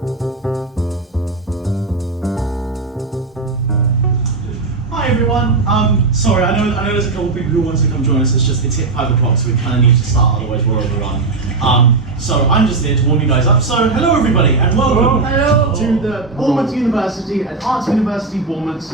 Hi everyone. Sorry, I know there's a couple of people who want to come join us. It's hit 5 o'clock, so we kind of need to start, otherwise we'll overrun. So I'm just here to warm you guys up. So hello everybody, and welcome to the Bournemouth University and Arts University Bournemouth,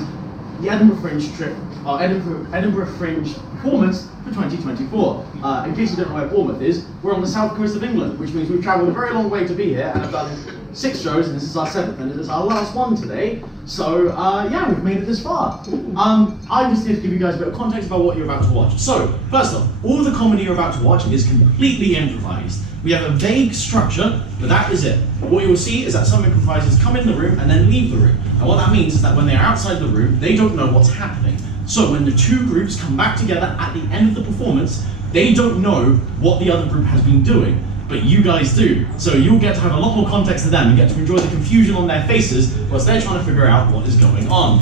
the Edinburgh Fringe trip, or Edinburgh Fringe performance for 2024. In case you don't know where Bournemouth is, we're on the south coast of England, which means we've travelled a very long way to be here, and I've done 6 shows, and this is our 7th, and it is our last one today. So yeah, we've made it this far. I'm just here to give you guys a bit of context about what you're about to watch. So first off, all the comedy you're about to watch is completely improvised. We have a vague structure, but that is it. What you will see is that some improvisers come in the room and then leave the room. And what that means is that when they're outside the room, they don't know what's happening. So when the two groups come back together at the end of the performance, they don't know what the other group has been doing, but you guys do. So you'll get to have a lot more context to them and get to enjoy the confusion on their faces whilst they're trying to figure out what is going on.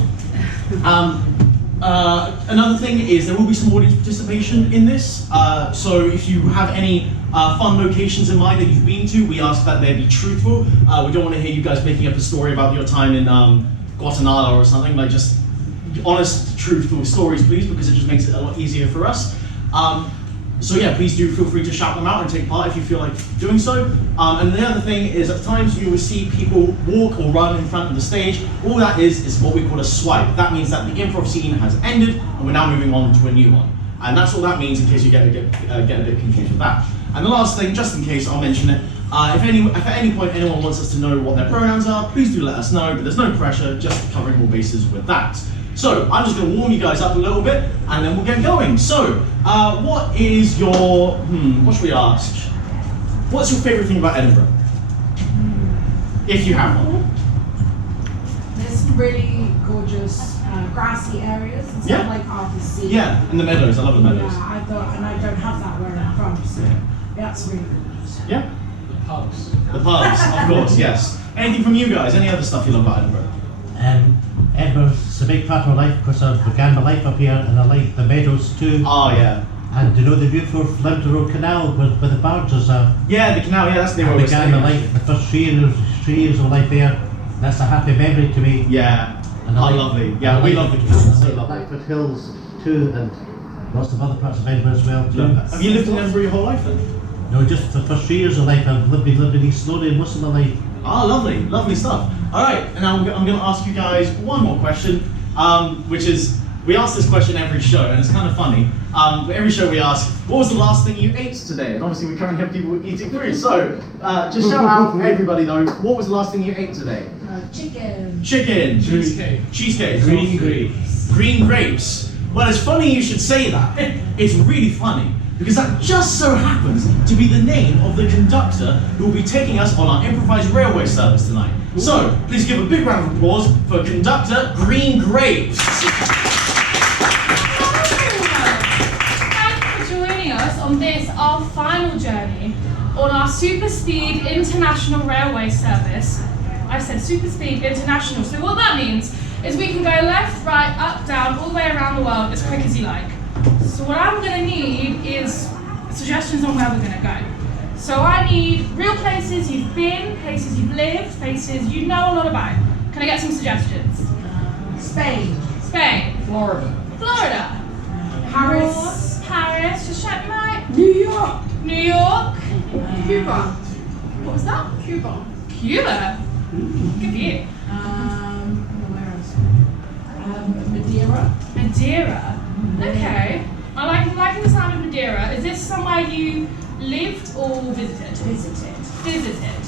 Another thing is there will be some audience participation in this. So if you have any fun locations in mind that you've been to, we ask that they be truthful. We don't want to hear you guys making up a story about your time in Guatemala or something. Like, just honest, truthful stories, please, because it just makes it a lot easier for us. So yeah, please do feel free to shout them out and take part if you feel like doing so. And the other thing is, at times you will see people walk or run in front of the stage. All that is what we call a swipe. That means that the improv scene has ended and we're now moving on to a new one. And that's all that means, in case you get a bit confused with that. And the last thing, just in case, I'll mention it. If at any point anyone wants us to know what their pronouns are, please do let us know, but there's no pressure, just covering all bases with that. So I'm just going to warm you guys up a little bit, and then we'll get going. So, what is your, what should we ask? What's your favourite thing about Edinburgh? If you have one. There's some really gorgeous grassy areas and stuff like Arthur's Seat. Yeah, and the meadows, I love the meadows. Yeah, I don't have that where I'm from, so that's really good. Yeah? The pubs. The pubs, of course, yes. Anything from you guys? Any other stuff you love about Edinburgh? Edinburgh's a big part of my life because I began my life up here and I like the meadows too. Oh yeah. And you know the beautiful Flint Road Canal where the barges are. Yeah, the canal, yeah, that's the I began my life, the first 3 years of life there. That's a happy memory to me. Yeah, and lovely. Yeah, we love the canal. I like Blackfoot Hills too, and lots of other parts of Edinburgh as well too. Have you lived in Edinburgh your whole life then? No, just the first 3 years of life. I've lived in East Lothian most of my life. Oh, lovely, lovely stuff. All right, and now I'm going to ask you guys one more question, which is, we ask this question every show, and it's kind of funny. But every show we ask, what was the last thing you ate today? And obviously we currently have people eating food, so just shout out everybody though, what was the last thing you ate today? Chicken. Chicken. Cheesecake. Cheesecake. Green grapes. Green grapes. Well, it's funny you should say that. It's really funny, because that just so happens to be the name of the conductor who will be taking us on our improvised railway service tonight. So, please give a big round of applause for Conductor Green Grapes. Thank you for joining us on this, our final journey on our Super Speed International Railway service. I said Super Speed International, so what that means is we can go left, right, up, down, all the way around the world as quick as you like. So what I'm going to need is suggestions on where we're going to go. So I need real places you've been, places you've lived, places you know a lot about. Can I get some suggestions? Spain. Spain. Florida. Florida. Paris. Paris, just check me right. New York. New York. Cuba. What was that? Cuba. Cuba. Good for you. Where else? Madeira. Madeira. Okay. I'm liking the sound of Madeira. Is this somewhere you lived or visited? Visited.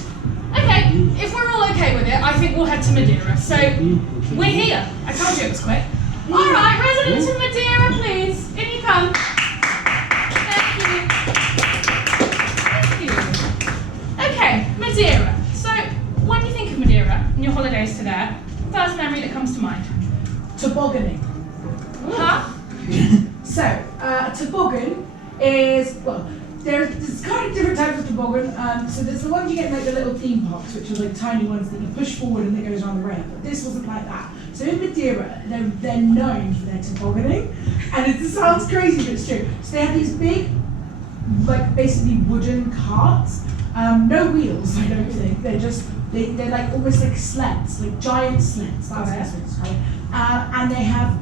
Okay, if we're all okay with it, I think we'll head to Madeira. So, we're here. I told you it was quick. Alright, residents of Madeira, please. In you come. Thank you. Okay, Madeira. So, when you think of Madeira and your holidays to there, first memory that comes to mind? Tobogganing. Huh? So, toboggan is, well, there's kind of different types of toboggan. So there's the ones you get in like the little theme parks, which are like tiny ones that you push forward and it goes around the rail. But this wasn't like that. So in Madeira, they're known for their tobogganing. And it sounds crazy, but it's true. So they have these big, like basically wooden carts. No wheels, I don't think. They're just they're like almost like sleds, like giant sleds. That's Okay. what it's called. And they have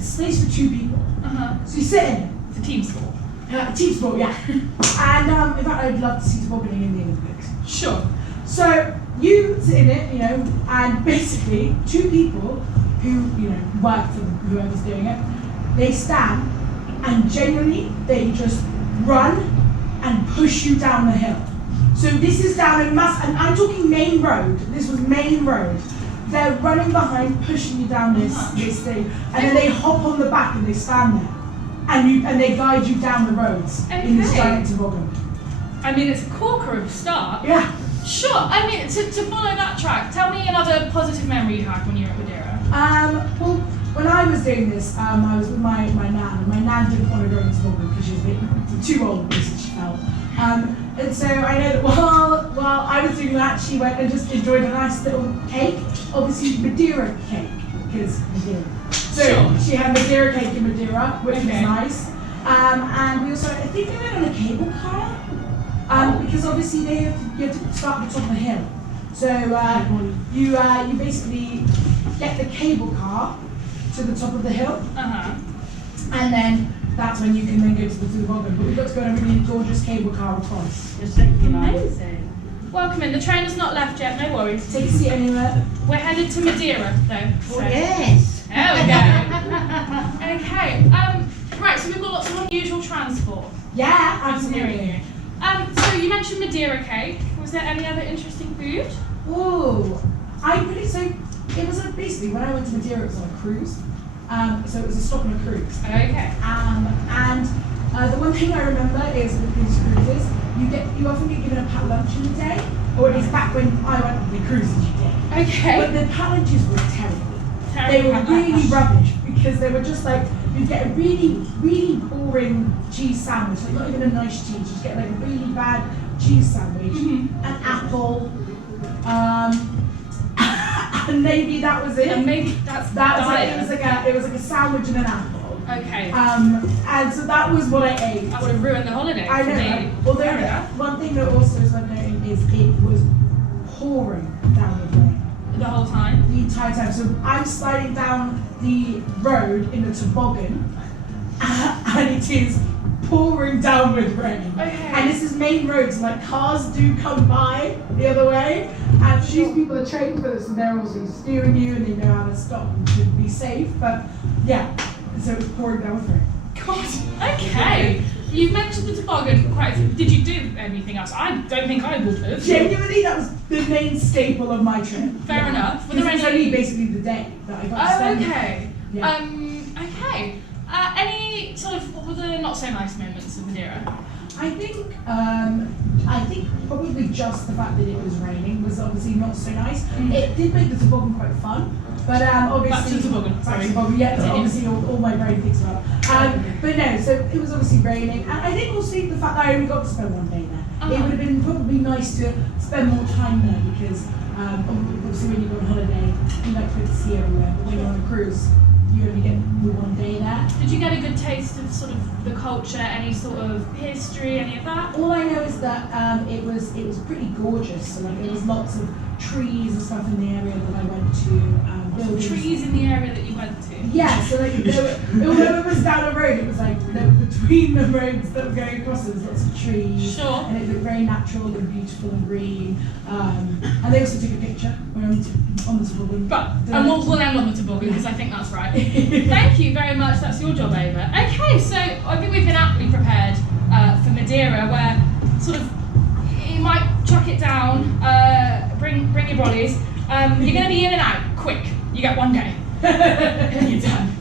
space for 2 people. So you sit in it. It's a team sport. Team sport, yeah. And in fact, I'd love to see tobogganing in the Olympics. Sure. So you sit in it, you know, and basically 2 people who, you know, work for whoever's doing it, they stand and genuinely they just run and push you down the hill. So this is down a and I'm talking main road. This was main road. They're running behind, pushing you down this thing, and then they hop on the back and they stand there, and they guide you down the roads in this Okay. giant toboggan. I mean, it's a corker of a start. Yeah. Sure. I mean, to follow that track, tell me another positive memory you had when you were at Madeira. Well, when I was doing this, I was with my nan, and my nan didn't want to go into toboggan because she was a bit too old, basically, she felt. And so I know that while I was doing that, she went and just enjoyed a nice little cake, obviously Madeira cake, because Madeira. So Sure. she had Madeira cake in Madeira, which was Okay. nice. And we also, I think we went on a cable car, because obviously you have to start at the top of the hill. So you basically get the cable car to the top of the hill, and then that's when you can then go to the toboggan. But we've got to go on a really gorgeous cable car across. Amazing. Welcome in. The train has not left yet. No worries. Take a seat anywhere. We're headed to Madeira, though. So. Yes. There we go. Okay. Right. So we've got lots of unusual transport. Yeah, Nearing absolutely. you. So you mentioned Madeira cake. Was there any other interesting food? Oh, so it was basically when I went to Madeira, it was on a cruise. So it was a stop on a cruise. Okay. And the one thing I remember is with these cruises, you often get given a pat lunch in the day, or at least back when I went on the cruises, you did. Okay. But the pat lunches were terrible. They were really rubbish because they were just like, you'd get a really, really boring cheese sandwich, like not even a nice cheese, you just get like a really bad cheese sandwich, an apple, and maybe that was it. And maybe that was it. It was like a sandwich and an apple. Okay. And so that was what I ate. That would have ruined the holiday. I for know. me. Although Fair enough. one thing that also is worth noting is it was pouring down the rain. The whole time. The entire time. So I'm sliding down the road in a toboggan, and it is pouring down with rain. Okay. And this is main road, so like cars do come by the other way, and these people are trained for this, and they're also steering you, and they know how to stop and to be safe. But yeah, so it's pouring down with rain. God. Okay. You've mentioned the toboggan quite. Did you do anything else? I don't think I would have. Genuinely, that was the main staple of my trip. Fair enough. Were Because there it was any? only basically the day that I got to Oh, spend. okay. Yeah. Okay. Any sort of what were the not so nice moments of Madeira? I think probably just the fact that it was raining was obviously not so nice. It did make the toboggan quite fun, but obviously Back to the toboggan, Back sorry. to the toboggan. Yeah, that's Continue. obviously all my brain thinks about. But no, so it was obviously raining, and I think also the fact that I only got to spend one day there. It would have been probably nice to spend more time there because obviously when you go on holiday, you like to go to see everywhere, but when you're on a cruise, you only get the one day there. Did you get a good taste of sort of the culture, any sort of history, any of that? All I know is that it was pretty gorgeous. So like there was lots of trees and stuff in the area that I went to. Buildings. Trees in the area that you went to? Yeah, so like although it was down a road, it was like between the roads that were going across, there was lots of trees. Sure. And it looked very natural and beautiful and green. And they also took a picture when I went on the toboggan. And we'll end on the toboggan because I think that's right. Thank you very much. That's your job, Ava. Okay, so I think we've been aptly prepared for Madeira, where sort of you might chuck it down, bring your brollies. You're going to be in and out quick. You get one day. And you're done.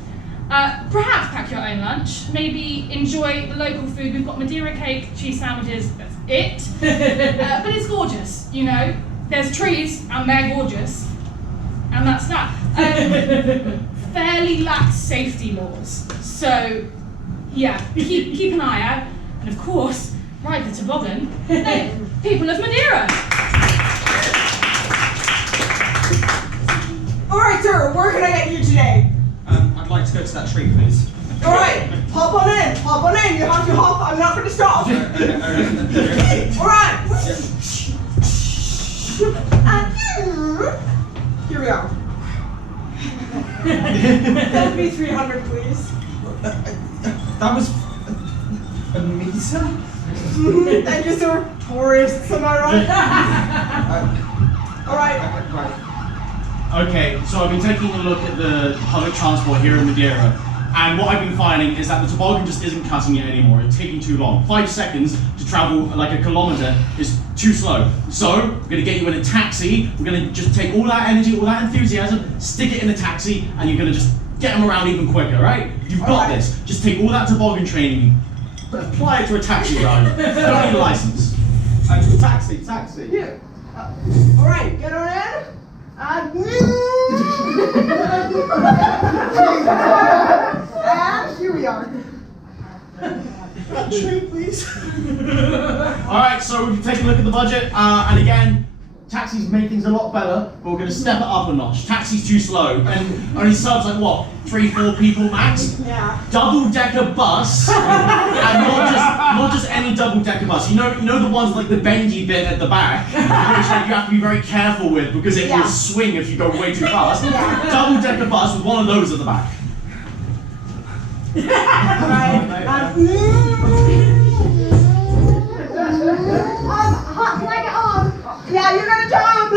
Perhaps pack your own lunch. Maybe enjoy the local food. We've got Madeira cake, cheese sandwiches. That's it. But it's gorgeous. You know, there's trees and they're gorgeous, and that's that. Fairly lax safety laws. So, yeah, keep an eye out, and of course, ride the toboggan. No, people of Madeira. Alright, sir, where can I get you today? I'd like to go to that tree, please. Alright, hop on in, you have to hop, I'm not going to stop. Alright. And you Here we are. That'll be 300, please. That was a meter? Thank you, sir. Tourists, am I right? All right. Right. Okay, so I've been taking a look at the public transport here in Madeira, and what I've been finding is that the toboggan just isn't cutting it anymore. It's taking too long. 5 seconds to travel like a kilometre is too slow. So, we're going to get you in a taxi. We're going to just take all that energy, all that enthusiasm, stick it in a taxi, and you're going to just get them around even quicker, right? You've got this. Just take all that toboggan training, apply it to a taxi ride. Don't need a license. Taxi. Yeah. All right, get on in. And here we are. Tree, please. Alright, so we've taken a look at the budget, and again, taxis make things a lot better, but we're going to step it up a notch. Taxi's too slow, and only serves like what, 3-4 people max? Yeah. Double-decker bus, and not just any double-decker bus. You know the ones like the bendy bit at the back, which like, you have to be very careful with because it will swing if you go way too fast. Double-decker bus with one of those at the back. Alright. Can I get on? Yeah, you're gonna jump!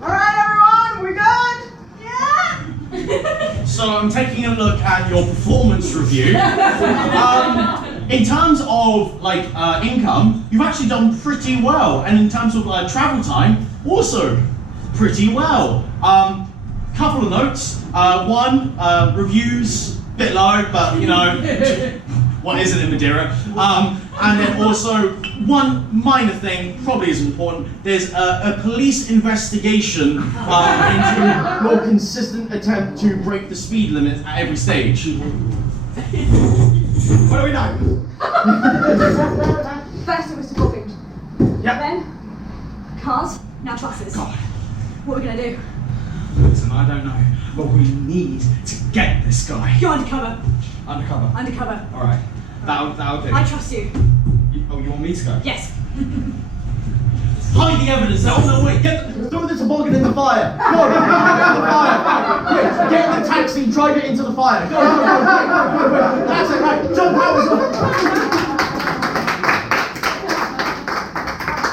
Alright, everyone, we good? Yeah! So I'm taking a look at your performance review. In terms of like income, you've actually done pretty well, and in terms of travel time, also pretty well. Couple of notes. One, reviews, bit low, but you know, what isn't in Madeira? And then also, one minor thing, probably isn't important, there's a police investigation into your consistent attempt to break the speed limit at every stage. What do we know? First it was to Fringe. Yep. Then cars, now buses. God. What are we gonna do? Listen, I don't know, but we need to get this guy. Go undercover. Undercover. Undercover. All right. That'll do. I trust you. You want me to go? Yes. Hide the evidence. No, wait. Throw the toboggan in the fire. Go on, get in the fire. Quick, get in the taxi, drive it into the fire. Go, quick. That's it, right. Jump out.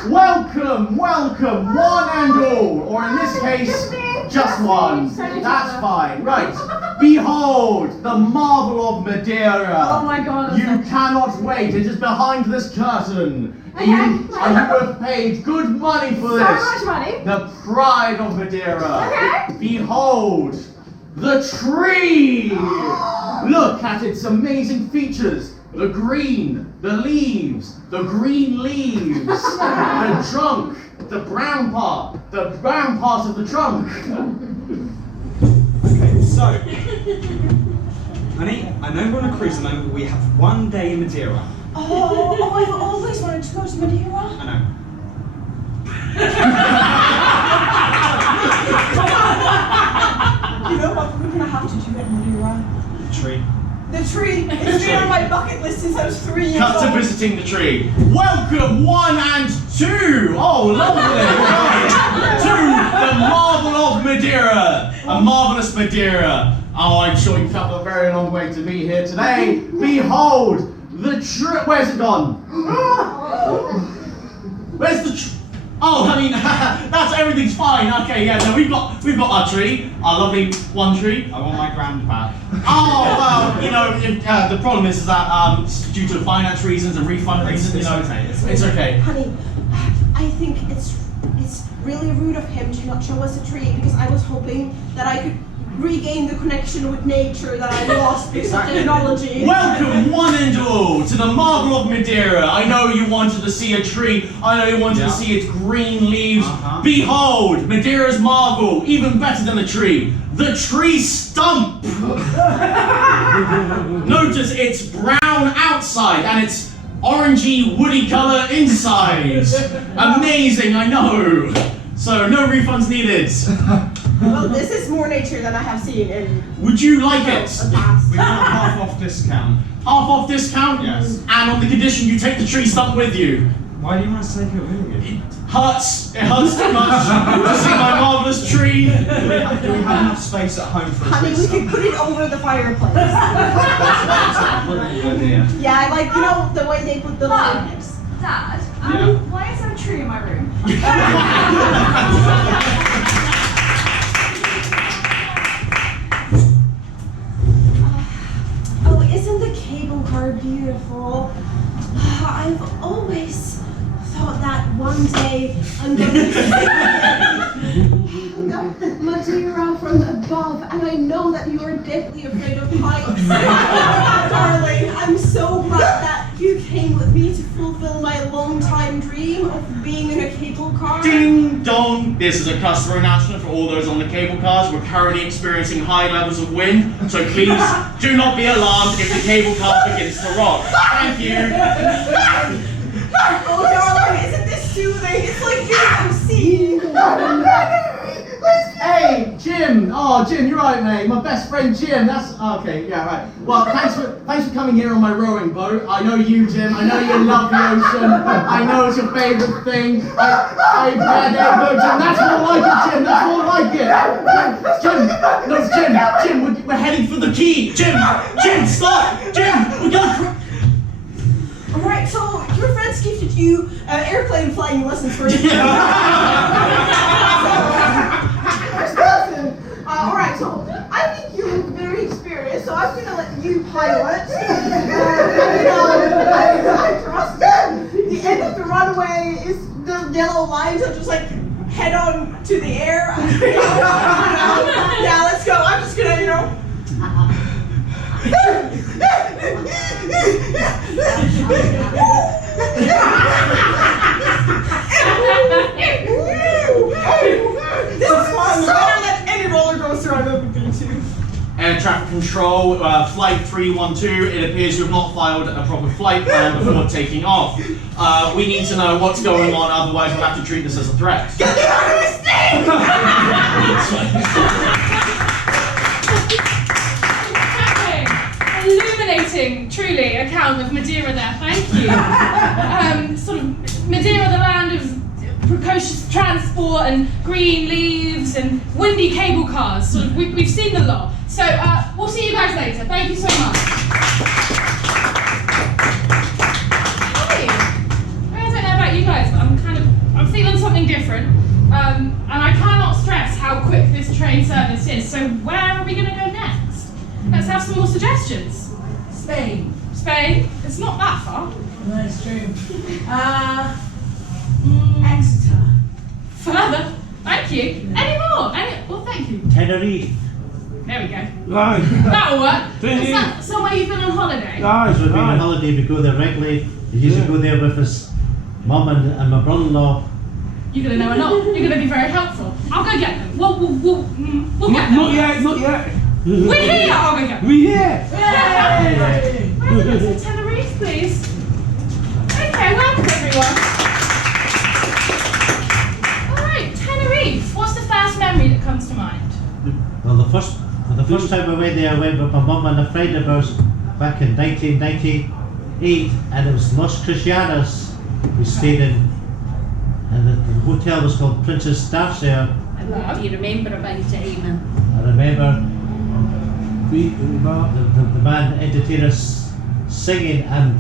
Welcome, one and all, or in this case, just one. That's fine. Right. Behold, the marvel of Madeira. Oh my God. You cannot wait. It is behind this curtain. Okay. You have paid good money for this. So much money. The pride of Madeira. Okay. Behold, the tree. Look at its amazing features. The green, the leaves, the green leaves, the trunk, the brown part of the trunk. Okay, so, honey, I know we're on a cruise at the moment, but we have 1 day in Madeira. Oh, I've always wanted to go to Madeira. I know. You know what? We're gonna have to do it in Madeira. Tree. The tree. It's been on my bucket list since I was 3 years Cut to old. visiting the tree. Welcome, 1 and 2. Oh, lovely. To the marvel of Madeira. A marvelous Madeira. Oh, I'm sure you traveled a very long way to be here today. Behold, the tree. Where's it gone? Where's the tree? Oh, I mean, that's everything's fine. Okay, yeah, no, we've got our tree, our lovely one tree. I want my grand back. Oh, well, you know, the problem is that due to finance reasons and refund reasons, you know, it's okay. Honey, I think it's really rude of him to not show us a tree because I was hoping that I could regain the connection with nature that I lost because of technology. Welcome, one and all, to the marvel of Madeira. I know you wanted to see a tree. I know you wanted to see its green leaves. Behold, Madeira's marvel, even better than a tree. The tree stump. Notice it's brown outside and it's orangey woody colour inside. Amazing, I know. So no refunds needed. Well, this is more nature than I have seen in Would you like it? the past. We want a half off discount. Half off discount? Yes. And on the condition you take the tree stump with you. Why do you want to take it with you? It hurts. It hurts too much to see my marvellous tree. Do we have enough space at home for a Honey, tree we could put it over the fireplace. That's a brilliant idea. Yeah, I like, you know, the way they put the lights. Dad, Yeah. why is there a tree in my room? Oh, isn't the cable car beautiful? I've always thought that one day I'm going to see Madeira from above, and I know that you are deathly afraid of heights. Darling, I'm so glad that you came with me to fulfill my long-time dream of being in a cable car. Ding dong! This is a customer announcement for all those on the cable cars. We're currently experiencing high levels of wind, so please do not be alarmed if the cable car begins to rock. Thank you. Oh, darling, isn't this soothing? It's like being MC. Hey, Jim! Oh, Jim, you're right, mate. My best friend Jim. That's okay. Yeah, right. Well, thanks for coming here on my rowing boat. I know you, Jim. I know you love the ocean. I know it's your favourite thing. Jim. That's more like it, Jim. That's more like it. Jim, no, Jim. We're heading for the key. Jim, stop. Jim, we're going. Alright, so your friends gifted you airplane flying lessons for you. Alright, so I think you look very experienced, so I'm gonna let you pilot. I trust you. The end of the runway is the yellow line, so just like head on to the air. Yeah, let's go. I'm just gonna, This is fun. Better than any roller coaster I've ever been to. Air traffic control, flight 312. It appears you have not filed a proper flight plan before taking off. We need to know what's going on, otherwise we'll have to treat this as a threat. Get me out of this thing! Illuminating, truly, account of Madeira there. Thank you. Sort of Madeira, the land of precocious transport and green leaves and windy cable cars. Sort of, we've seen the lot. So we'll see you guys later. Thank you so much. Hey, I don't know about you guys, but I'm feeling something different. And I cannot stress how quick this train service is. So where are we going to go next? Let's have some more suggestions. Spain. Spain? It's not that far. That's true. Exeter. Further. Thank you. Any more? Well, thank you. Tenerife. There we go. Right. That'll work. Tenerife. Is that somewhere you've been on holiday? Guys, we've been on holiday. We go there regularly. We used to go there with his mum and my brother-in-law. You're going to know a lot. You're going to be very helpful. I'll go get them. We'll get them. Not yet. We're here. I'll go get them. We're here. Yay! Residents of Tenerife, please. Okay, welcome everyone. Alright, Tenerife. What's the first memory that comes to mind? Well, the first time I went there, I went with my mum and a friend of ours back in 1998, and it was Los Cristianos. We stayed in, and the hotel was called Princess Darcia. Do you remember about it, I remember the man entertained us singing and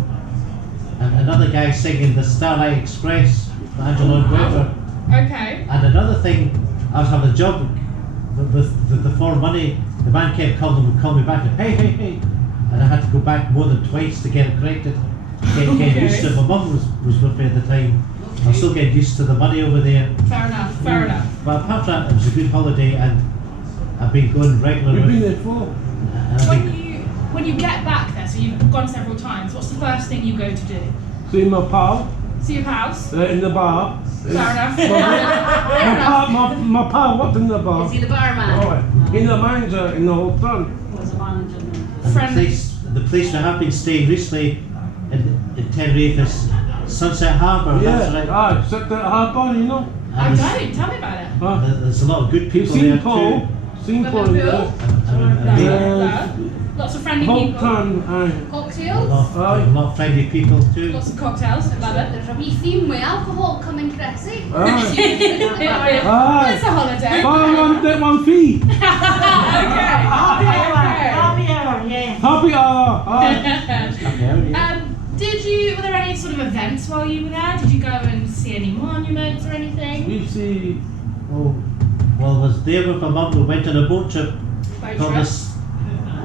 another guy singing the Starlight Express, Angelo Weber. Okay. And another thing, I was having a job with the for money. The man kept calling me back and hey, and I had to go back more than twice to get it corrected. Getting used to it. My mum was with me at the time. I'm still getting used to the money over there. Fair enough. But apart from that, it was a good holiday, and I've been going regularly. We've been there before. When you get back there, so you've gone several times, what's the first thing you go to do? See my pal. See your house? In the bar. Fair enough. My pal worked in the bar. Is he the barman? Oh, in the manager in the hotel. Was a manager. And the place we have been staying recently in Tenerife is Sunset Harbour. Yeah, that's right. Sunset Harbour, you know. I don't. Tell me about it. There's a lot of good You've people seen there Paul. too. Seen Paul in there. Lots of friendly Whole people. time, Cocktails. A lot of friendly people too. Lots of cocktails. Love it. There's a wee theme with alcohol coming, Chrissy. It's a holiday. Buy one, get one fee. Happy hour. Were there any sort of events while you were there? Did you go and see any monuments or anything? We see. Oh, well, I was there with my mum. We went on a boat trip called the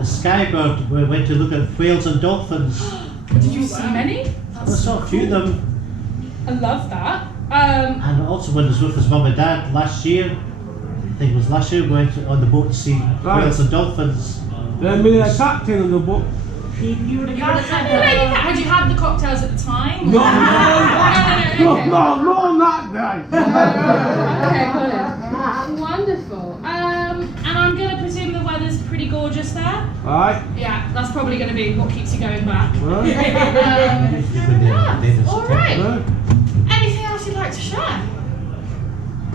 Skybird. We went to look at whales and dolphins. Did you see many? I saw a few of them. I love that. And also when I was with his mum and dad last year, I think it was last year, we went on the boat to see whales and dolphins. There made a captain in the book. You were the captain. Had you had the cocktails at the time? No, no, not that. Okay, brilliant. Wonderful. And I'm going to presume the weather's pretty gorgeous there? Right. Yeah, that's probably going to be what keeps you going back. Right. Alright. Anything else you'd like to share?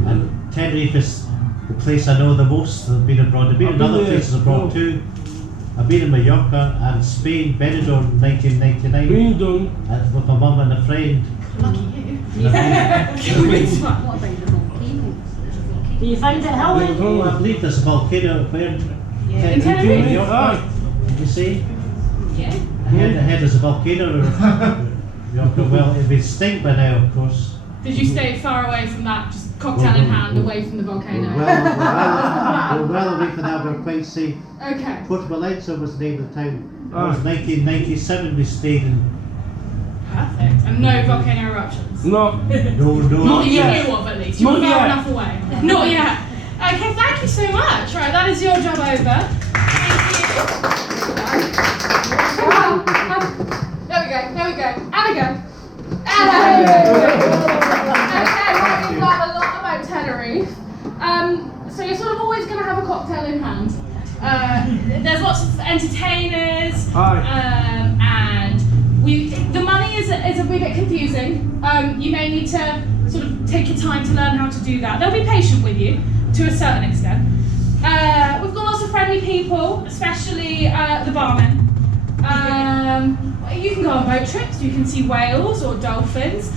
And Tenerife is the place I know the most. I've been abroad. I've been in other places abroad too. I've been in Mallorca and Spain, Benidorm in 1999 with my mum and a friend. Lucky you. Yeah. What about the volcano? You find it how I believe there's a volcano where In Tenerife? Mallorca. Did you see? Yeah. Ahead there's a volcano. Mallorca. Well, it'd be extinct by now, of course. Did you stay far away from that, just cocktail in hand, away from the volcano? We're well away from that, we're quite safe. Okay. Port Valencia was the name of the town. It was 1997 we stayed in. Perfect. And no volcano eruptions? No. No. Not you knew of, at least. You were far enough away. Not yet. Okay, thank you so much. Right, that is your job over. Thank you. There we go. And again. Okay, well, we've learned a lot about Tenerife. So you're sort of always going to have a cocktail in hand. There's lots of entertainers, and the money is a wee bit confusing. You may need to sort of take your time to learn how to do that. They'll be patient with you to a certain extent. We've got lots of friendly people, especially the barmen. You can go on boat trips, you can see whales or dolphins.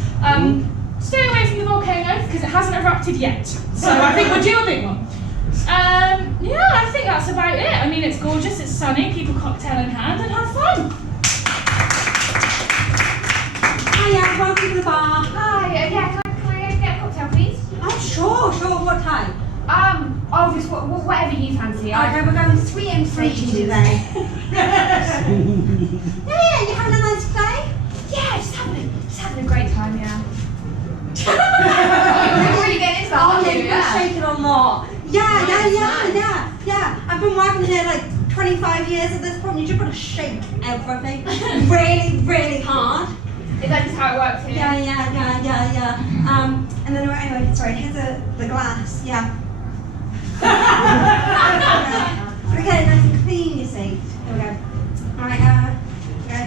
Stay away from the volcano because it hasn't erupted yet. So I think we'll do a big one. Yeah, I think that's about it. I mean, it's gorgeous, it's sunny, keep a cocktail in hand and have fun. Hiya, welcome to the bar. Hi, yeah, can I get a cocktail, please? Oh, sure, what time? Just whatever you fancy. Okay, we're going sweet and fruity today. Yeah, you having a nice day? Yeah, just having a great time, yeah. You're really getting into Oh, yeah, you're shaking a lot. Yeah. I've been working here like 25 years at this point. You just got to shake everything really, really hard. Is that just how it works here? Yeah. And then, anyway, sorry, here's the glass, yeah. Okay, nice and clean, you see. There we go. Alright, okay.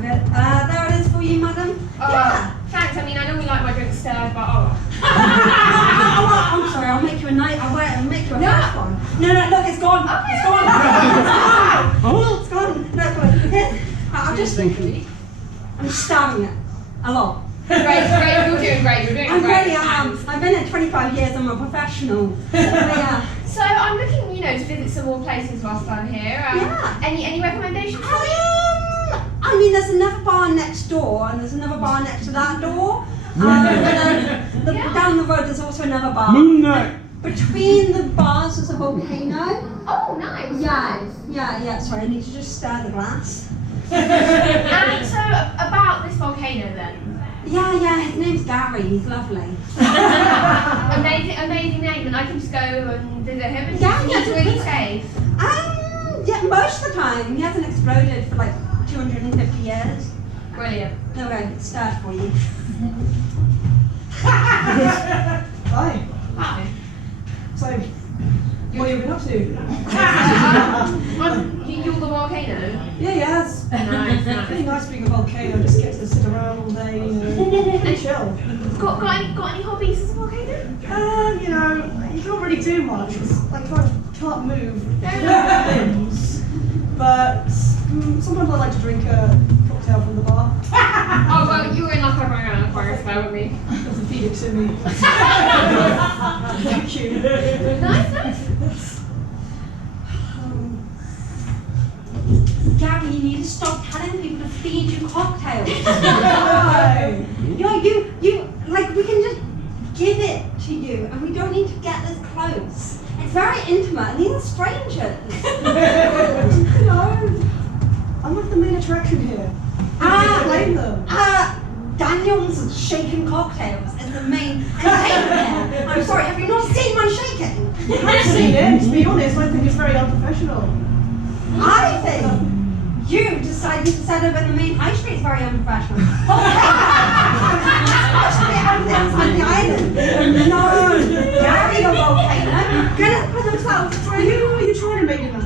There it is for you, madam. Yeah. Thanks, I mean, I normally like my drinks stirred, but I'm sorry, I'll make you a night. I'll make you a fresh one. No, look, it's gone. Okay. It's gone. It's gone. No, it's gone. I'm just starving it a lot. Great, you're doing great. I'm great, I've been here 25 years, I'm a professional. Yeah. So I'm looking, to visit some more places whilst I'm here. Any recommendations for me? I mean, there's another bar next door, and there's another bar next to that door. Down the road, there's also another bar. Moonlight. Between the bars, there's a volcano. Oh, nice. Yeah. Sorry, I need to just stir the glass. And so, about this volcano then? Yeah, his name's Gary, he's lovely. Amazing name, and I can just go and visit him, and he's really safe. Yeah, most of the time. He hasn't exploded for like 250 years. Brilliant. Okay, it's stirred for you. Hi. So, what have you been up to? You're the volcano? Yeah, it's Nice. really nice being a volcano. Just get to sit around all day and chill. Got any hobbies as a volcano? really do much. It's like I can't move limbs. But sometimes I like to drink a cocktail from the bar. Oh, well, you were in like a forest there with me. Doesn't feed it to me. Thank you. Nice. Gary, you need to stop telling people to feed you cocktails. Why? You, like, we can just give it to you, and we don't need to get this close. It's very intimate, and these are strangers. No, I'm like the main attraction here. I blame them. Daniel's shaken cocktails is the main container here. I'm sorry, have you not seen my shaking? I've seen it, to be honest, I think it's very unprofessional. I think you deciding to set up in the main high street is very unprofessional. Especially on the outside of the island. No, Gary the volcano gonna put themselves through. Are you trying to make it up?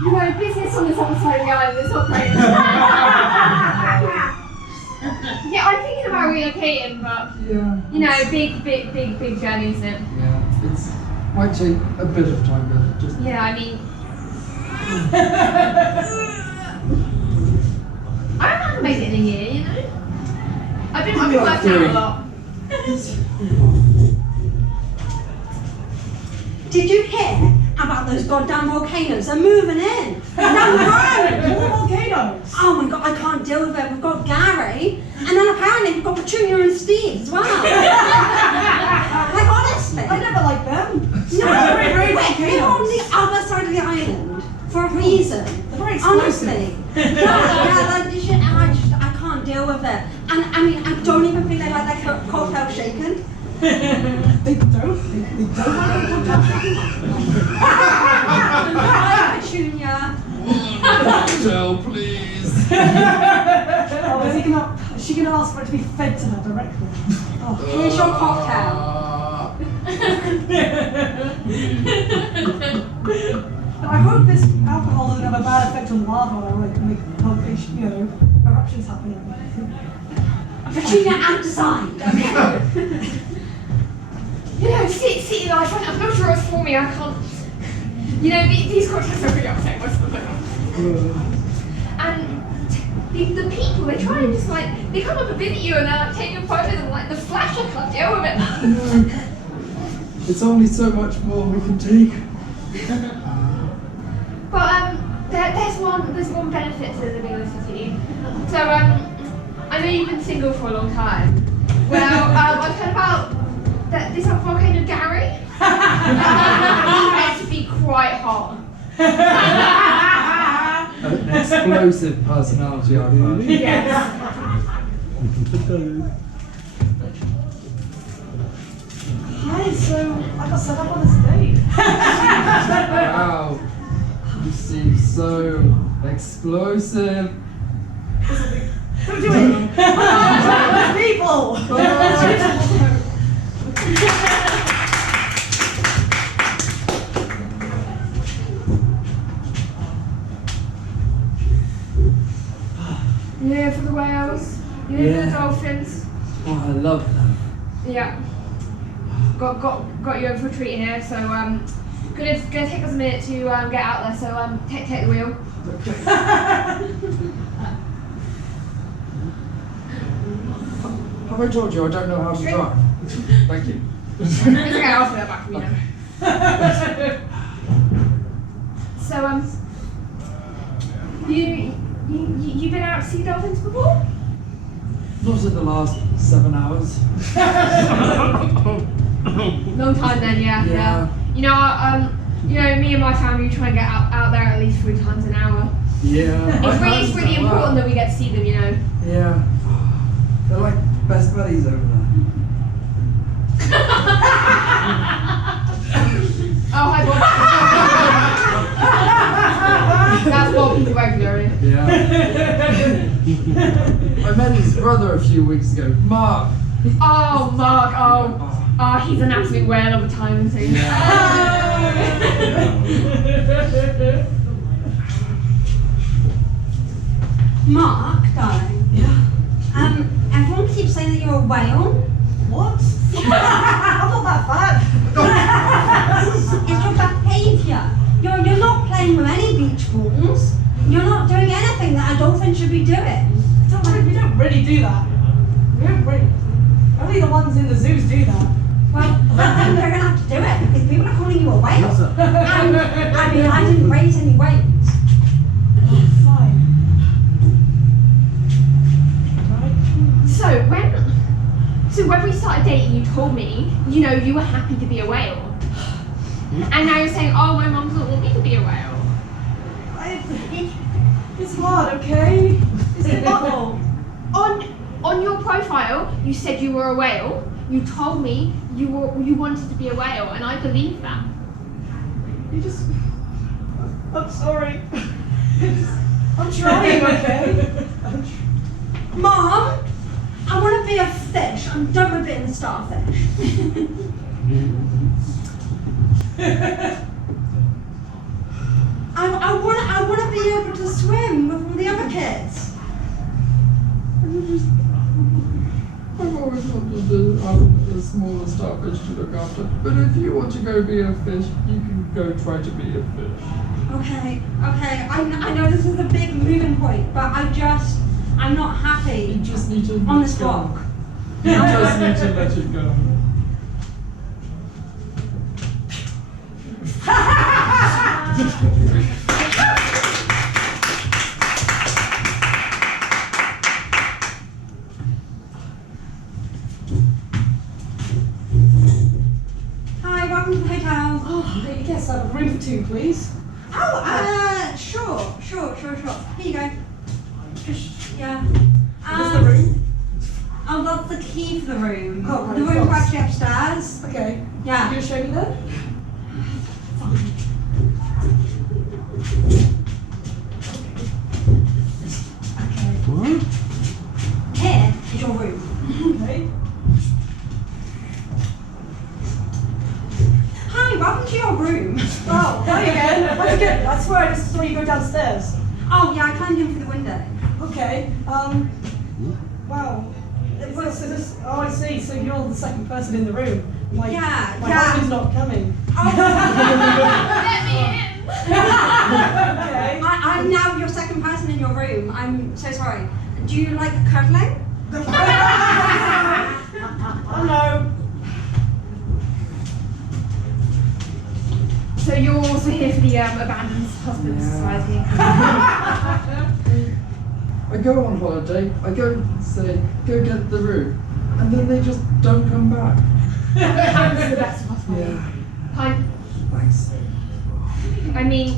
You know, business on this other side of the island is not great. Yeah, I'm thinking about relocating, but you know, big journey, isn't it? Yeah, it's might take a bit of time, but just. Yeah, I mean, I don't have to make it in a year, you know. I've been working out a lot. Did you hear about those goddamn volcanoes? They're moving in. Down the road. More volcanoes. Oh my god, I can't deal with it. We've got Gary, and then apparently we've got Petunia and Steve as well. Like honestly. I never liked them. No, we're on the other side of the island for a reason. They're very explosive. Honestly. Yeah, like this shit, I can't deal with it. And I mean, I don't even think they like their cocktail shaken. They don't like cocktail shaken. Hi, Petunia. Cocktail, please. Oh, is she gonna ask for it to be fed to her directly? Oh, here's your cocktail. I hope this alcohol doesn't have a bad effect on lava or like make eruptions happen. Petunia outside. You know, city life, I'm not sure it's for me, I can't. You know, these cocktails are pretty upsetting most of the time. And the people, they try and just like, they come up and visit you and they're like taking photos and like the flash, I can't deal with it. It's only so much more we can take. But there's one benefit to living in the city. So I know you've been single for a long time. Well, I've heard about this volcano Gary. He's meant to be quite hot. An explosive personality, I've heard. Yes. Hi, so I got set up on this date. Wow. You seem so explosive. Don't do it! People! Yeah, for the whales. You know, for the dolphins. Oh, I love them. Yeah. Got you over for a treat here, so gonna take us a minute to get out there, so take the wheel. Have I told you I don't know how to drive? Thank you. It's okay, I'll put that back from you now. So you been out to see dolphins before? Not in the last 7 hours. Long time then, yeah. You know, me and my family try and get out there at least 3 times an hour. Yeah. It's really important that we get to see them, you know. Yeah. They're like best buddies over there. Oh, hi, Bob. That's Bob, he's a regular. Yeah. I met his brother a few weeks ago, Mark. Oh, Mark, oh, he's an absolute whale of a time, isn't he? Mark, darling. Yeah. Everyone keeps saying that you're a whale. What? I'm not that bad. It's your behaviour. You're not playing with any beach balls. You're not doing anything that a dolphin should be doing. We don't really do that. We don't really. Only the ones in the zoos do that. Well, then they're going to have to do it because people are calling you a whale. And, I mean, I didn't raise any whales. Fine. So when we started dating, you told me, you know, you were happy to be a whale. And now you're saying, oh, my mum doesn't want me to be a whale. It's hard, okay? It's difficult. On your profile, you said you were a whale. You told me you wanted to be a whale, and I believe that. I'm sorry. I'm trying, okay? Mom, I want to be a fish. I'm done with being a starfish. I want to be able to swim with all the other kids. I've always wanted a smaller starfish to look after. But if you want to go be a fish, you can go try to be a fish. Okay. I know this is a big moving point, but I'm not happy. You just need to on this rock. You just need to let it go. Hi, welcome to the hotel. Oh, yes, I have a room for two, please. Oh, sure. Here you go. Yeah. Where's the room? Oh, that's the key for the room. Oh, right, the room's of course. actually upstairs. Okay. Yeah. You gonna show me that? What? Here is your room. Okay. Hi, welcome to your room. Oh, hi again. How'd you get? I swear I just saw you go downstairs. Oh, yeah, I climbed in through the window. Okay. Wow. Well, so this. Oh, I see. So you're the second person in the room. My husband's not coming. Oh. Let me in! Okay. I'm now your second person in your room. I'm so sorry. Do you like cuddling? Oh no. So you're also here for the Abandoned Husbands Society. I go on holiday, I go say, go get the room, and then they just don't come back. It happens to the best of us, mate. Yeah. Fine. Thanks. I mean,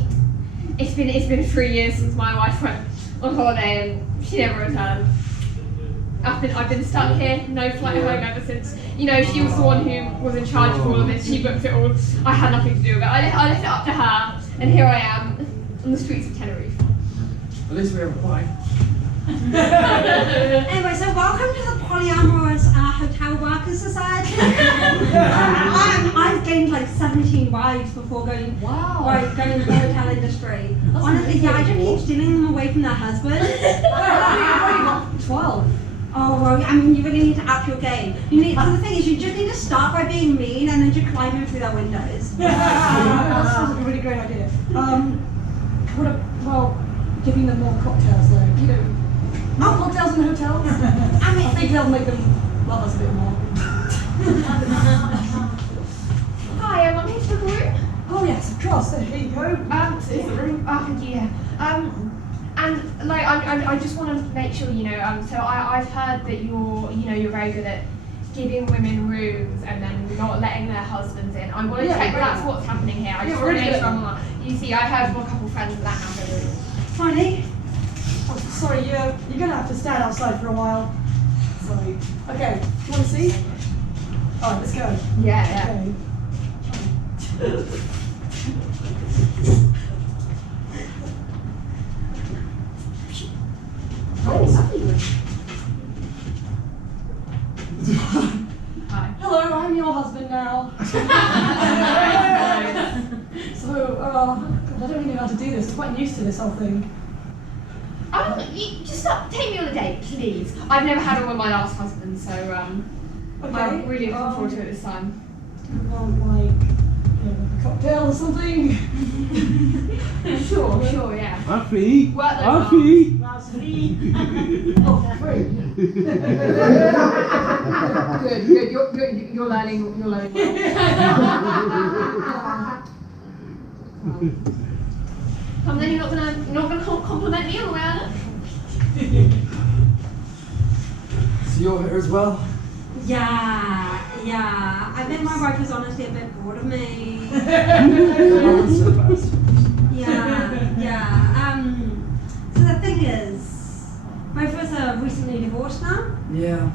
it's been 3 years since my wife went on holiday and she never returned. I've been stuck here, no flight home ever since. You know, she was the one who was in charge of all of this. She booked it all. I had nothing to do with it. I left it up to her, and here I am on the streets of Tenerife. At least we have a pie. Anyway, so welcome to the Polyamorous Hotel Workers Society. I've gained like 17 wives before going into the hotel industry. Honestly, yeah, I just keep stealing them away from their husbands. I've already got 12. Oh, well, I mean, you really need to up your game. So the thing is, you just need to start by being mean and then just climb in through their windows. That sounds like a really great idea. Giving them more cocktails though. You know, more cocktails in the hotels. I think they'll make them love us a bit more. Hi, I'm here to book a room. Oh yes, of course. Here you go. Is the room? Oh, thank you. Yeah. And like, I just want to make sure, you know. So I've heard that you're very good at giving women rooms and then not letting their husbands in. I want to check that's what's happening here. I just want to make sure I'm not. You see, I heard from a couple of friends that happened. Funny. Oh, sorry, you're gonna have to stand outside for a while. Sorry. Okay, do you want to see? Alright, let's go. Yeah. Okay. Hi. Hello, I'm your husband now. So, God, I don't really know how to do this. I'm quite used to this whole thing. Take me on a date, please. I've never had one with my last husband, so Okay. I'm really looking forward to it this time. Want like a cocktail or something? Sure, yeah. Happy. Work those Happy. That's free. Oh, free. Good. You're learning well. Come then, you're not gonna compliment me on the way out? So you're here as well? Yeah. I bet my wife was honestly a bit bored of me. Yeah. So the thing is, both of us are recently divorced now. Yeah.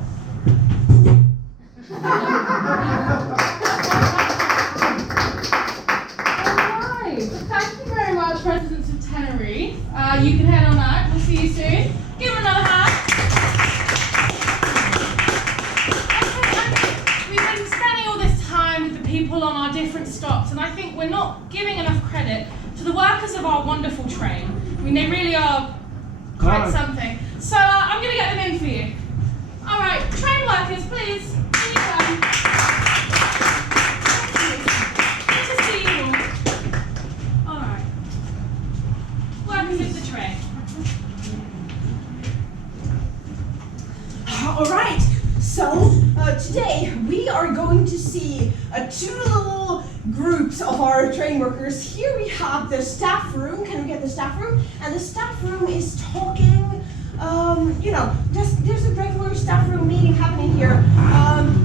Alright, well, thank you very much, residents of Tenerife. You can head on out. We'll see you soon. Give them another hand. We've been spending all this time with the people on our different stops, and I think we're not giving enough credit to the workers of our wonderful train. I mean, they really are quite something. So I'm going to get them in for you. Alright, train workers, please. Here you come. Good to see you all. Alright. Workers of the train. Alright, so today we are going to see two little groups of our train workers. Here we have the staff room. Can we get the staff room? And the staff room is talking, there's a regular staff room meeting happening here.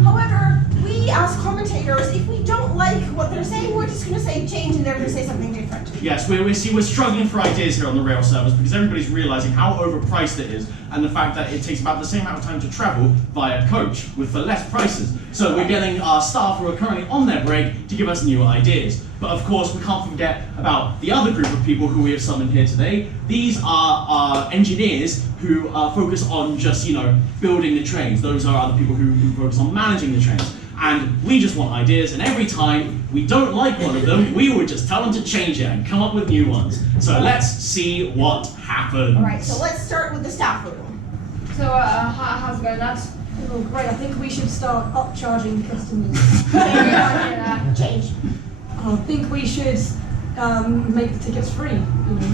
However, we as commentators, if we don't like what they're saying, we're just going to say change and they're going to say something different. Yes, we're struggling for ideas here on the rail service because everybody's realising how overpriced it is and the fact that it takes about the same amount of time to travel via coach with for less prices. So we're getting our staff who are currently on their break to give us new ideas. But of course, we can't forget about the other group of people who we have summoned here today. These are our engineers who focus on just, building the trains. Those are other people who focus on managing the trains. And we just want ideas, and every time we don't like one of them, we would just tell them to change it and come up with new ones. So let's see what happens. Alright, so let's start with the staff room. So, how's it going, lads? Oh, great. I think we should start upcharging customers. Change. I think we should make the tickets free.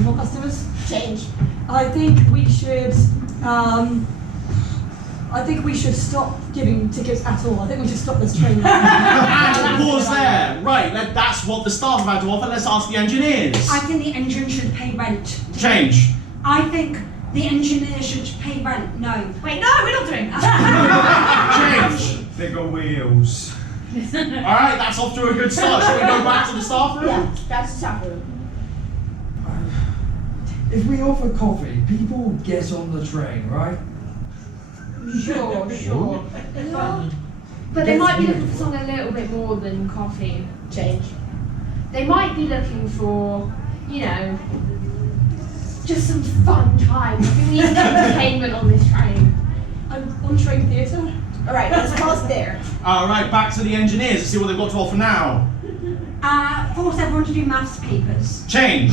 More customers. Change. I think we should stop giving tickets at all. I think we should stop this train. And pause there. Right, that's what the staff have had to offer. Let's ask the engineers. I think the engine should pay rent. Change. I think the engineer should pay rent. No. Wait, no, we're not doing that. Change. Bigger wheels. Alright, that's off to a good start. Shall we go back to the staff room? Yeah, that's the staff room. If we offer coffee, people get on the train, right? Sure. But they might be looking for something a little bit more than coffee. Change. They might be looking for, just some fun time. I think we need some entertainment on this train. On-train theatre. Alright, let's pause there. Alright, back to the engineers. Let's see what they've got to offer now. Force everyone to do maths papers. Change.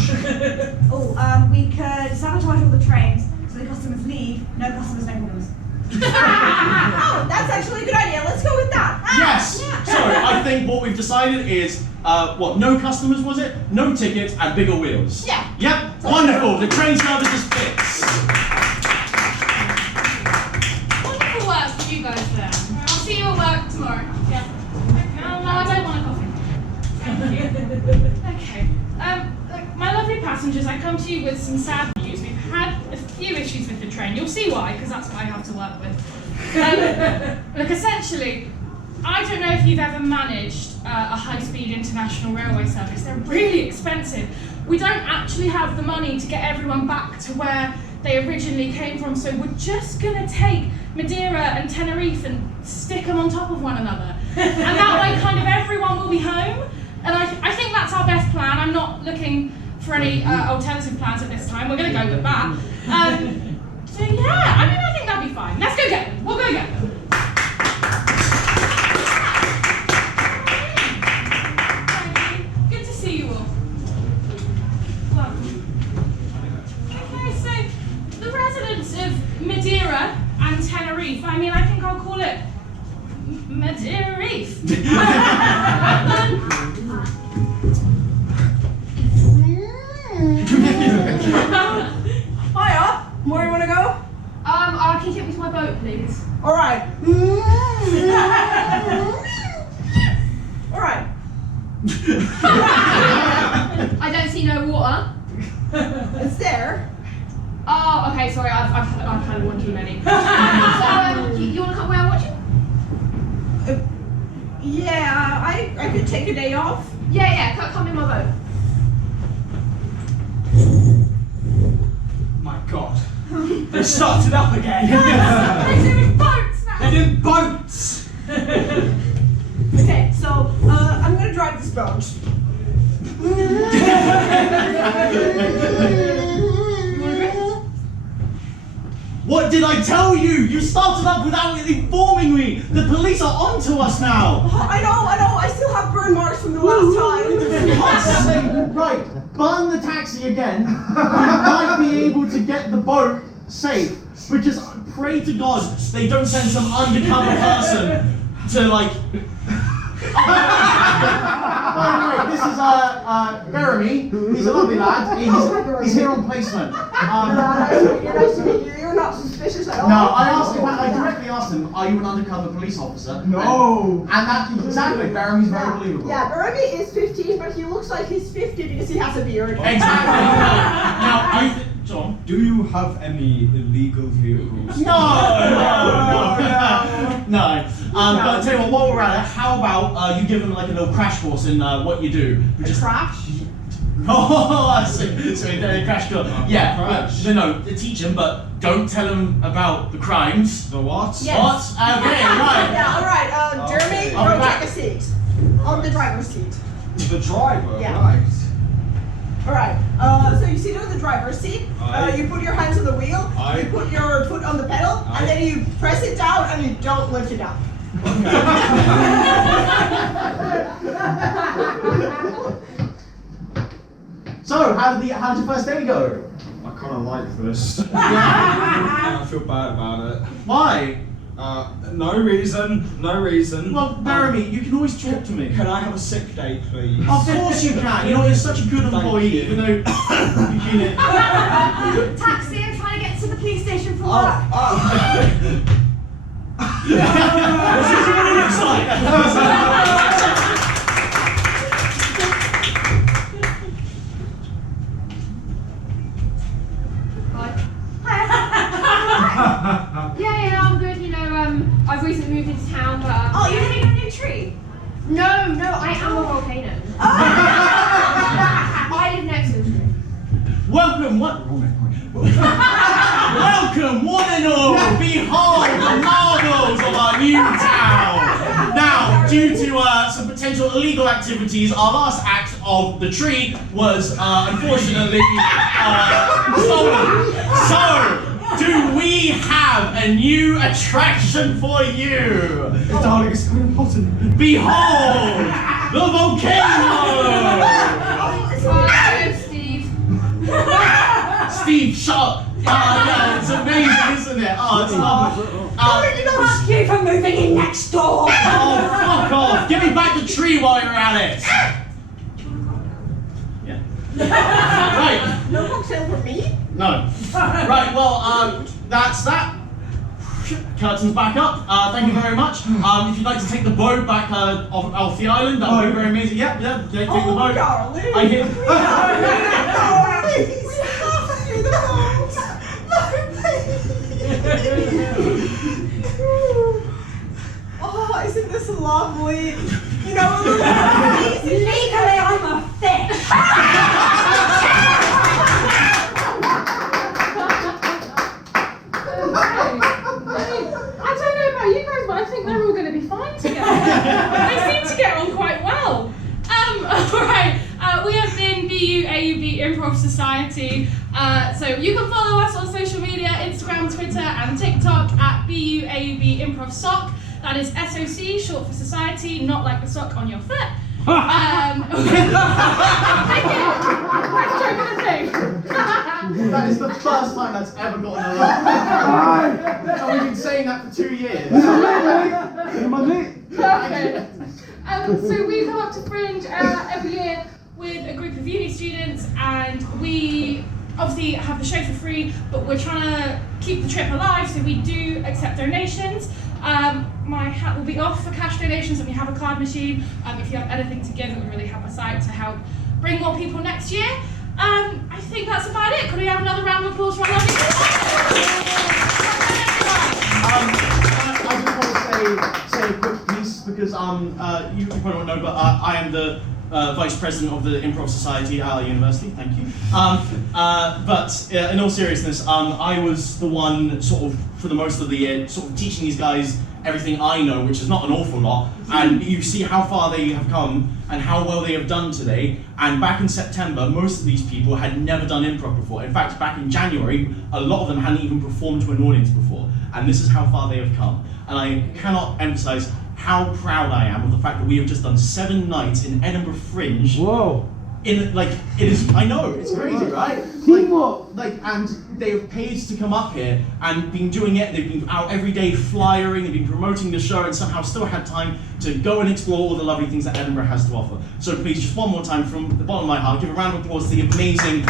We could sabotage all the trains so the customers leave. No customers, no problems. Oh, that's actually a good idea. Let's go with that. Yes. Yeah. So I think what we've decided is, no customers was it? No tickets and bigger wheels. Yeah. Yep. Wonderful. The train service is fixed. Wonderful work for you guys there. I'll see you at work tomorrow. Yeah. No, I don't want a coffee. Thank you. Okay. My lovely passengers, I come to you with some sad news. We've had a few issues with the train. You'll see why, because that's what I have to work with. Look, essentially, I don't know if you've ever managed a high-speed international railway service. They're really expensive. We don't actually have the money to get everyone back to where they originally came from, so we're just going to take Madeira and Tenerife and stick them on top of one another. And that way, kind of everyone will be home. And I think that's our best plan. I'm not looking for any alternative plans at this time. We're going to go with that. So yeah, I think that'll be fine. Let's go get them. We'll go get them. Good to see you all. Welcome. Okay, so the residents of Madeira and Tenerife, I think I'll call it Materials. Hiya, where you wanna go? Can you take me to my boat, please? Alright. Alright. I don't see no water. It's there. Oh, okay, sorry, I've had one too many. So, you want to come where I'm watching? Yeah, I could take a day off. Yeah, come in my boat. My God. They started up again. They're doing boats now. They're doing boats. Okay, so I'm gonna drive this boat. What did I tell you? You started up without informing me. The police are onto us now. I know. I still have burn marks from the last time. Right, burn the taxi again. You might be able to get the boat safe. But just pray to God they don't send some undercover person to like. By the way, this is Jeremy. He's a lovely lad. He's here on placement. Nice to meet you. You're not suspicious at all. No, I directly asked him, "Are you an undercover police officer?" No. And that exactly, Jeremy's very believable. Yeah, Jeremy is 15, but he looks like he's 50 because he has a beard. Exactly. Now, John, Do you have any illegal vehicles? No. But tell you what, while we're at it, how about you give him like a little crash course in what you do? Crash? Oh, I see. So they crash course. Yeah. Crash. No, teach him, but don't tell him about the crimes. The what? Yes. What? Okay, right. Yeah, alright. Jeremy, I'll go be back. take a seat. On the driver's seat. The driver, Yeah. right. Alright, so you sit on the driver's seat, you put your hands on the wheel, you put your foot on the pedal, and then you press it down and you don't lift it up. So, how did your first day go? I kind of like this. Yeah. I feel bad about it. Why? No reason. Well, Jeremy, you can always talk to me. Can I have a sick day, please? Of course you can. You know, you're such a good employee, you. even though you can. Taxi, I'm trying to get to the police station for work. This is what it looks like. Yeah, I'm good. You know, I've recently moved into town, but. Oh, you're living in a new tree? No, I am a volcano. I live next to the tree. Welcome, welcome, one and all. Behold the marvels of our new town. Now, due to some potential illegal activities, our last act of the tree was unfortunately stolen. So, do we have a new attraction for you? Darling, it's so important. Behold the volcano. Hi, Steve. Steve, shut up. Yeah, it's amazing, isn't it? Oh, it's lovely. You don't ask you for moving in next door. Oh, fuck off. Give me back the tree while you're at it. Yeah. Right. No cocktail for me? No. Right, well, that's that. Curtains back up. Thank you very much. If you'd like to take the boat back off the island, that would be very amazing. Yeah, take the boat. Darling. I hear. Please. We have to do the boat. No, please. Oh, isn't this lovely? You know, legally I'm a fish. I don't know about you guys, but I think they're all going to be fine together. They seem to get on quite well. Alright, we have been BU AUB Improv Society. So you can follow us on social media, Instagram, Twitter, and TikTok at BU AUB Improv Sock. That is SOC, short for society, not like the sock on your foot. Thank you. Let's joke of the thing. That is the first time that's ever gotten a laugh. And we've been saying that for 2 years. Perfect. So we come up to Fringe every year with a group of uni students, and we obviously have the show for free, but we're trying to keep the trip alive, so we do accept donations. My hat will be off for cash donations, and we have a card machine. If you have anything to give, it would really help us out to help bring more people next year. I think that's about it. Could we have another round of applause for our lovely I just want to say a quick piece because you probably won't know, but I am the Vice President of the Improv Society at our university. Thank you. But in all seriousness, I was the one sort of for the most of the year sort of teaching these guys everything I know, which is not an awful lot, and you see how far they have come and how well they have done today. And back in September, most of these people had never done improv before. In fact, back in January, a lot of them hadn't even performed to an audience before. And this is how far they have come. And I cannot emphasize how proud I am of the fact that we have just done 7 nights in Edinburgh Fringe. Whoa. It is, I know, it's crazy, right? And they have paid to come up here and been doing it. They've been out every day flyering, they've been promoting the show, and somehow still had time to go and explore all the lovely things that Edinburgh has to offer. So please, just one more time from the bottom of my heart, give a round of applause to the amazing